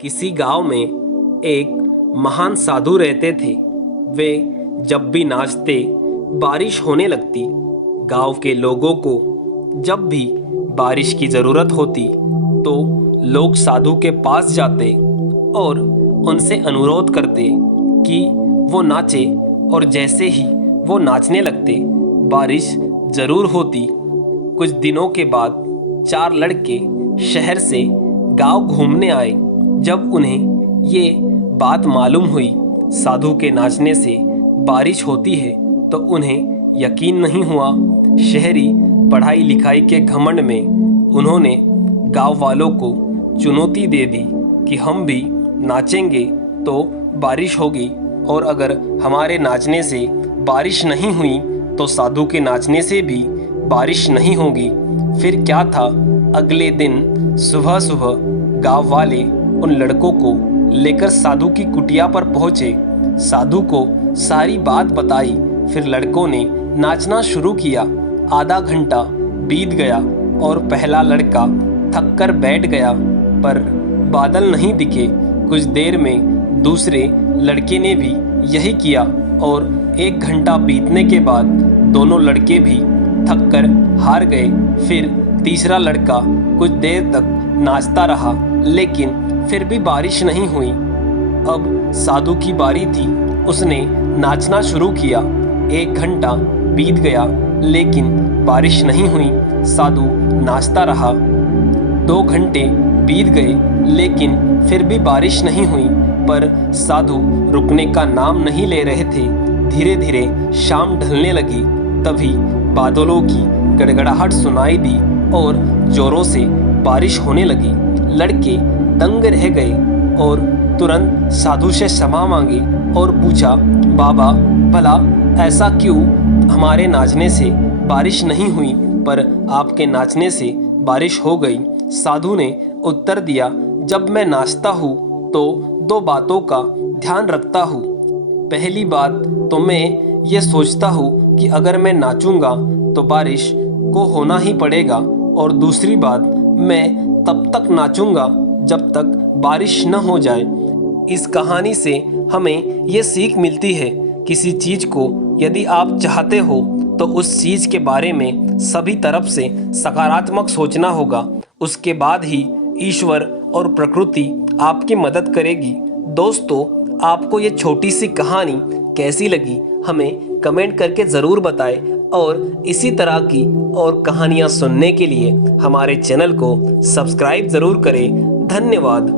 किसी गांव में एक महान साधु रहते थे। वे जब भी नाचते बारिश होने लगती। गांव के लोगों को जब भी बारिश की ज़रूरत होती तो लोग साधु के पास जाते और उनसे अनुरोध करते कि वो नाचे, और जैसे ही वो नाचने लगते बारिश ज़रूर होती। कुछ दिनों के बाद 4 लड़के शहर से गांव घूमने आए। जब उन्हें ये बात मालूम हुई साधु के नाचने से बारिश होती है तो उन्हें यकीन नहीं हुआ। शहरी पढ़ाई लिखाई के घमंड में उन्होंने गांव वालों को चुनौती दे दी कि हम भी नाचेंगे तो बारिश होगी, और अगर हमारे नाचने से बारिश नहीं हुई तो साधु के नाचने से भी बारिश नहीं होगी। फिर क्या था, अगले दिन सुबह सुबह गांव वाले उन लड़कों को लेकर साधु की कुटिया पर पहुंचे। साधु को सारी बात बताई। फिर लड़कों ने नाचना शुरू किया। आधा घंटा बीत गया और पहला लड़का थक कर बैठ गया, पर बादल नहीं दिखे। कुछ देर में दूसरे लड़के ने भी यही किया और 1 घंटा बीतने के बाद दोनों लड़के भी थक कर हार गए। फिर तीसरा लड़का कुछ देर तक नाचता रहा, लेकिन फिर भी बारिश नहीं हुई। अब साधु की बारी थी। उसने नाचना शुरू किया। 1 घंटा बीत गया लेकिन बारिश नहीं हुई। साधु नाचता रहा। 2 घंटे बीत गए लेकिन फिर भी बारिश नहीं हुई, पर साधु रुकने का नाम नहीं ले रहे थे। धीरे धीरे शाम ढलने लगी। तभी बादलों की गड़गड़ाहट सुनाई दी और जोरों से बारिश होने लगी। लड़के दंग रह गए और तुरंत साधु से क्षमा मांगी और पूछा, बाबा भला ऐसा क्यों? हमारे नाचने से बारिश नहीं हुई पर आपके नाचने से बारिश हो गई। साधु ने उत्तर दिया, जब मैं नाचता हूँ तो 2 बातों का ध्यान रखता हूँ। पहली बात तो मैं ये सोचता हूँ कि अगर मैं नाचूंगा तो बारिश को होना ही पड़ेगा, और दूसरी बात, मैं तब तक नाचूंगा जब तक बारिश न हो जाए। इस कहानी से हमें ये सीख मिलती है, किसी चीज़ को यदि आप चाहते हो तो उस चीज़ के बारे में सभी तरफ से सकारात्मक सोचना होगा। उसके बाद ही ईश्वर और प्रकृति आपकी मदद करेगी। दोस्तों, आपको ये छोटी सी कहानी कैसी लगी हमें कमेंट करके ज़रूर बताएं, और इसी तरह की और कहानियाँ सुनने के लिए हमारे चैनल को सब्सक्राइब ज़रूर करें। धन्यवाद।